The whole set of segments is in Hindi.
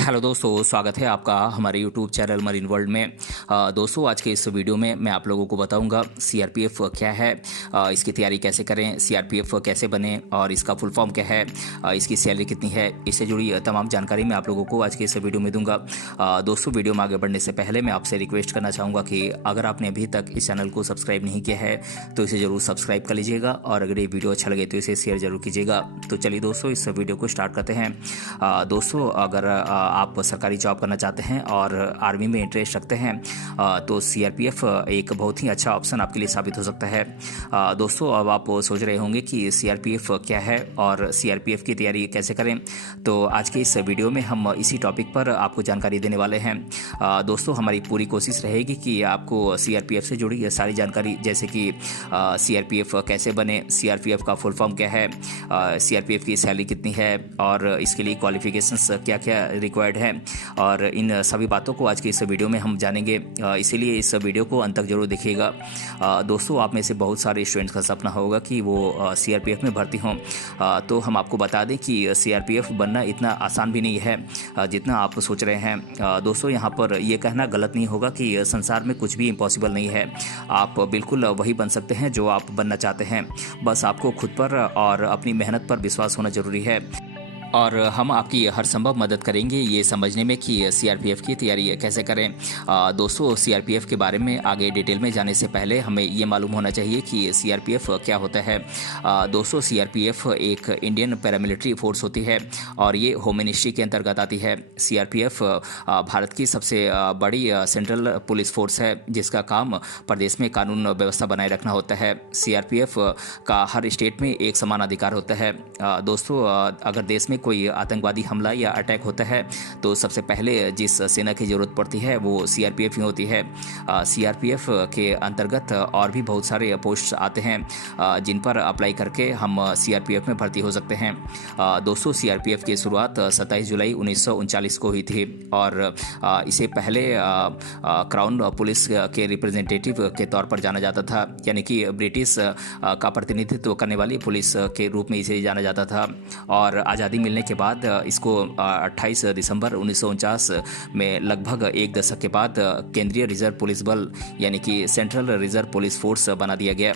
हेलो दोस्तों, स्वागत है आपका हमारे यूट्यूब चैनल मरीन वर्ल्ड में। दोस्तों, आज के इस वीडियो में मैं आप लोगों को बताऊंगा सीआरपीएफ क्या है, इसकी तैयारी कैसे करें, सीआरपीएफ कैसे बने और इसका फुल फॉर्म क्या है, इसकी सैलरी कितनी है, इससे जुड़ी तमाम जानकारी मैं आप लोगों को आज के इस वीडियो में दूंगा। दोस्तों, वीडियो में आगे बढ़ने से पहले मैं आपसे रिक्वेस्ट करना चाहूँगा कि अगर आपने अभी तक इस चैनल को सब्सक्राइब नहीं किया है तो इसे ज़रूर सब्सक्राइब कर लीजिएगा और अगर ये वीडियो अच्छा लगे तो इसे शेयर ज़रूर कीजिएगा। तो चलिए दोस्तों, इस वीडियो को स्टार्ट करते हैं। दोस्तों, अगर आप सरकारी जॉब करना चाहते हैं और आर्मी में इंटरेस्ट रखते हैं तो सीआरपीएफ एक बहुत ही अच्छा ऑप्शन आपके लिए साबित हो सकता है। दोस्तों, अब आप सोच रहे होंगे कि सीआरपीएफ क्या है और सीआरपीएफ की तैयारी कैसे करें, तो आज के इस वीडियो में हम इसी टॉपिक पर आपको जानकारी देने वाले हैं। दोस्तों, हमारी पूरी कोशिश रहेगी कि आपको सीआरपीएफ से जुड़ी सारी जानकारी, जैसे कि सीआरपीएफ कैसे बने, सीआरपीएफ का फुल फॉर्म क्या है, सीआरपीएफ की सैलरी कितनी है और इसके लिए क्वालिफिकेशंस क्या क्या रिक्वायर्ड है, और इन सभी बातों को आज की इस वीडियो में हम जानेंगे। इसीलिए इस वीडियो को अंत तक जरूर देखिएगा। दोस्तों, आप में से बहुत सारे स्टूडेंट्स का सपना होगा कि वो सीआरपीएफ में भर्ती हों, तो हम आपको बता दें कि सीआरपीएफ बनना इतना आसान भी नहीं है जितना आप सोच रहे हैं। दोस्तों, यहाँ पर यह कहना गलत नहीं होगा कि संसार में कुछ भी इम्पॉसिबल नहीं है। आप बिल्कुल वही बन सकते हैं जो आप बनना चाहते हैं। बस आपको खुद पर और अपनी मेहनत पर विश्वास होना जरूरी है और हम आपकी हर संभव मदद करेंगे ये समझने में कि सीआरपीएफ की तैयारी कैसे करें। दोस्तों, सीआरपीएफ के बारे में आगे डिटेल में जाने से पहले हमें ये मालूम होना चाहिए कि सीआरपीएफ क्या होता है। दोस्तों, सीआरपीएफ एक इंडियन पैरामिलिट्री फोर्स होती है और ये होम मिनिस्ट्री के अंतर्गत आती है। सीआरपीएफ भारत की सबसे बड़ी सेंट्रल पुलिस फोर्स है जिसका काम प्रदेश में कानून व्यवस्था बनाए रखना होता है। सीआरपीएफ का हर स्टेट में एक समान अधिकार होता है। दोस्तों, अगर देश में कोई आतंकवादी हमला या अटैक होता है तो सबसे पहले जिस सेना की ज़रूरत पड़ती है वो सीआरपीएफ ही होती है। सीआरपीएफ के अंतर्गत और भी बहुत सारे पोस्ट आते हैं जिन पर अप्लाई करके हम सीआरपीएफ में भर्ती हो सकते हैं। दोस्तों, सीआरपीएफ की शुरुआत 27 जुलाई 1939 को हुई थी और इसे पहले क्राउन पुलिस के रिप्रेजेंटेटिव के तौर पर जाना जाता था, यानी कि ब्रिटिश का प्रतिनिधित्व करने वाली पुलिस के रूप में इसे जाना जाता था। और आज़ादी मिलने के बाद इसको 28 दिसंबर 1949 में लगभग एक दशक के बाद केंद्रीय रिजर्व पुलिस बल यानी कि सेंट्रल रिजर्व पुलिस फोर्स बना दिया गया।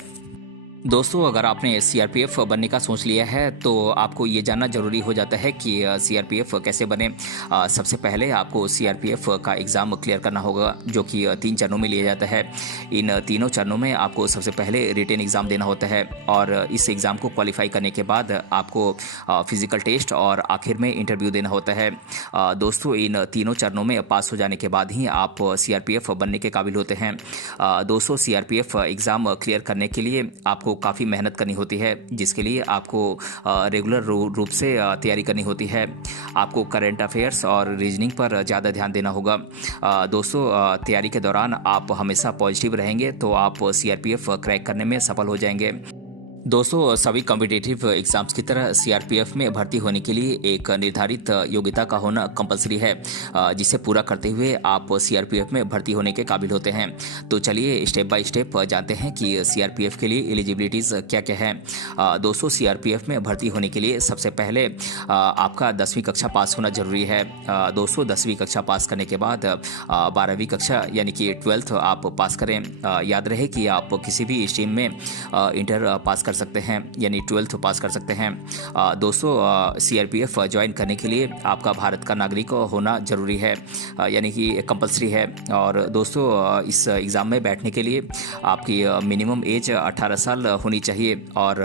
दोस्तों, अगर आपने सीआरपीएफ बनने का सोच लिया है तो आपको ये जानना ज़रूरी हो जाता है कि सीआरपीएफ कैसे बने। सबसे पहले आपको सीआरपीएफ का एग्ज़ाम क्लियर करना होगा जो कि 3 चरणों में लिया जाता है। इन तीनों चरणों में आपको सबसे पहले रिटन एग्ज़ाम देना होता है और इस एग्ज़ाम को क्वालिफाई करने के बाद आपको फिज़िकल टेस्ट और आखिर में इंटरव्यू देना होता है। दोस्तों, इन तीनों चरणों में पास हो जाने के बाद ही आप सीआरपीएफ बनने के काबिल होते हैं। दोस्तों, सीआरपीएफ एग्ज़ाम क्लियर करने के लिए आपको काफ़ी मेहनत करनी होती है, जिसके लिए आपको रेगुलर रूप से तैयारी करनी होती है। आपको करंट अफेयर्स और रीजनिंग पर ज़्यादा ध्यान देना होगा। दोस्तों, तैयारी के दौरान आप हमेशा पॉजिटिव रहेंगे तो आप सीआरपीएफ क्रैक करने में सफल हो जाएंगे। दोस्तों, सभी कॉम्पिटिटिव एग्जाम्स की तरह सीआरपीएफ में भर्ती होने के लिए एक निर्धारित योग्यता का होना कंपलसरी है, जिसे पूरा करते हुए आप सीआरपीएफ में भर्ती होने के काबिल होते हैं। तो चलिए स्टेप बाय स्टेप जानते हैं कि सीआरपीएफ के लिए एलिजिबिलिटीज़ क्या क्या हैं। दोस्तों, सीआरपीएफ में भर्ती होने के लिए सबसे पहले आपका 10वीं कक्षा पास होना जरूरी है। दोस्तों, 10वीं कक्षा पास करने के बाद 12वीं कक्षा यानी कि 12th आप पास करें। याद रहे कि आप किसी भी स्ट्रीम में इंटर पास कर सकते हैं, यानी 12th पास कर सकते हैं। दोस्तों, सीआरपीएफ ज्वाइन करने के लिए आपका भारत का नागरिक होना जरूरी है, यानी कि कंपलसरी है। और दोस्तों, इस एग्ज़ाम में बैठने के लिए आपकी मिनिमम एज 18 साल होनी चाहिए और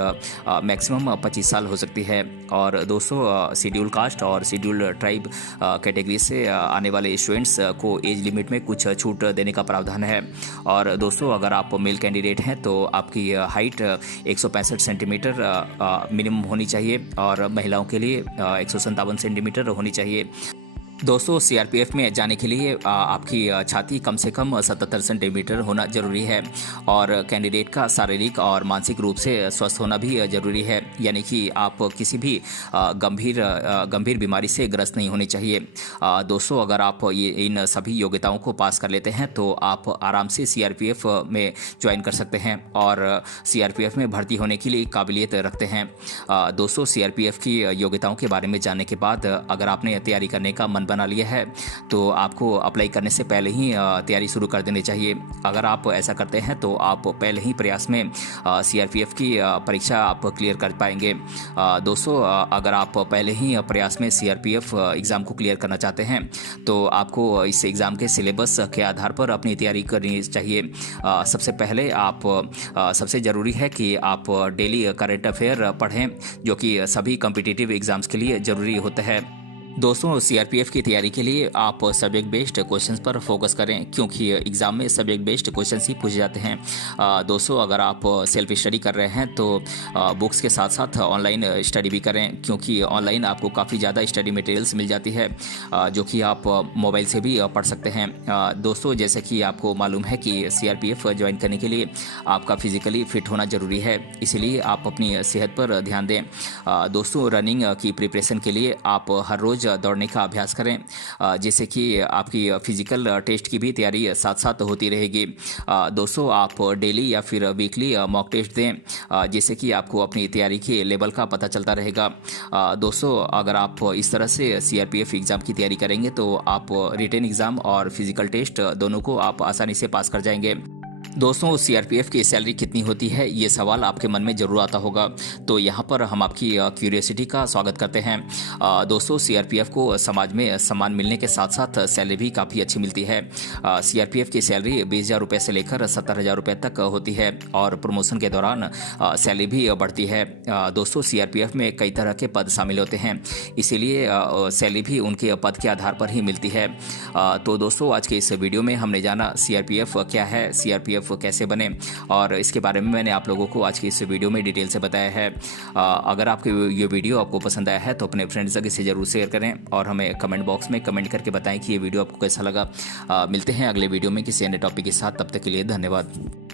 मैक्सिमम 25 साल हो सकती है। और दोस्तों, शेड्यूल कास्ट और शेड्यूल ट्राइब कैटेगरी से आने वाले स्टूडेंट्स को एज लिमिट में कुछ छूट देने का प्रावधान है। और दोस्तों, अगर आप मेल कैंडिडेट हैं तो आपकी हाइट 165 सेंटीमीटर मिनिमम होनी चाहिए और महिलाओं के लिए 157 सेंटीमीटर होनी चाहिए। दोस्तों, सीआरपीएफ में जाने के लिए आपकी छाती कम से कम 77 सेंटीमीटर होना जरूरी है और कैंडिडेट का शारीरिक और मानसिक रूप से स्वस्थ होना भी जरूरी है, यानी कि आप किसी भी गंभीर बीमारी से ग्रस्त नहीं होने चाहिए। दोस्तों, अगर आप इन सभी योग्यताओं को पास कर लेते हैं तो आप आराम से सीआरपीएफ में ज्वाइन कर सकते हैं और सीआरपीएफ में भर्ती होने के लिए काबिलियत रखते हैं। दोस्तों, सीआरपीएफ की योग्यताओं के बारे में जानने के बाद अगर आपने तैयारी करने का मन बना लिया है तो आपको अप्लाई करने से पहले ही तैयारी शुरू कर देनी चाहिए। अगर आप ऐसा करते हैं तो आप पहले ही प्रयास में सीआरपीएफ की परीक्षा आप क्लियर कर पाएंगे। दोस्तों, अगर आप पहले ही प्रयास में सीआरपीएफ एग्ज़ाम को क्लियर करना चाहते हैं तो आपको इस एग्ज़ाम के सिलेबस के आधार पर अपनी तैयारी करनी चाहिए। सबसे पहले सबसे ज़रूरी है कि आप डेली करंट अफेयर पढ़ें, जो कि सभी कॉम्पिटिटिव एग्ज़ाम्स के लिए ज़रूरी होता है। दोस्तों, सीआरपीएफ की तैयारी के लिए आप सब्जेक्ट बेस्ड क्वेश्चंस पर फोकस करें, क्योंकि एग्ज़ाम में सब्जेक्ट बेस्ड क्वेश्चंस ही पूछे जाते हैं। दोस्तों, अगर आप सेल्फ स्टडी कर रहे हैं तो बुक्स के साथ साथ ऑनलाइन स्टडी भी करें, क्योंकि ऑनलाइन आपको काफ़ी ज़्यादा स्टडी मटेरियल्स मिल जाती है जो कि आप मोबाइल से भी पढ़ सकते हैं। दोस्तों, जैसे कि आपको मालूम है कि सीआरपीएफ ज्वाइन करने के लिए आपका फिजिकली फिट होना ज़रूरी है, इसलिए आप अपनी सेहत पर ध्यान दें। दोस्तों, रनिंग की प्रिपरेशन के लिए आप हर रोज़ दौड़ने का अभ्यास करें, जिससे कि आपकी फिजिकल टेस्ट की भी तैयारी साथ साथ होती रहेगी। दोस्तों, आप डेली या फिर वीकली मॉक टेस्ट दें, जिससे कि आपको अपनी तैयारी के लेवल का पता चलता रहेगा। दोस्तों, अगर आप इस तरह से सीआरपीएफ एग्ज़ाम की तैयारी करेंगे तो आप रिटन एग्ज़ाम और फिजिकल टेस्ट दोनों को आप आसानी से पास कर जाएंगे। दोस्तों, सीआरपीएफ की सैलरी कितनी होती है, ये सवाल आपके मन में ज़रूर आता होगा, तो यहाँ पर हम आपकी क्यूरियोसिटी का स्वागत करते हैं। दोस्तों, सीआरपीएफ को समाज में सम्मान मिलने के साथ साथ सैलरी भी काफ़ी अच्छी मिलती है। सीआरपीएफ की सैलरी 20,000 रुपये से लेकर 70,000 रुपये तक होती है और प्रमोशन के दौरान सैलरी भी बढ़ती है। दोस्तों, सीआरपीएफ में कई तरह के पद शामिल होते हैं, इसीलिए सैलरी भी उनके पद के आधार पर ही मिलती है। तो दोस्तों, आज के इस वीडियो में हमने जाना सीआरपीएफ क्या है, सीआरपीएफ कैसे बने, और इसके बारे में मैंने आप लोगों को आज की इस वीडियो में डिटेल से बताया है। अगर आपको ये वीडियो आपको पसंद आया है तो अपने फ्रेंड्स से ज़रूर शेयर करें और हमें कमेंट बॉक्स में कमेंट करके बताएं कि ये वीडियो आपको कैसा लगा। मिलते हैं अगले वीडियो में किसी अन्य टॉपिक के साथ, तब तक के लिए धन्यवाद।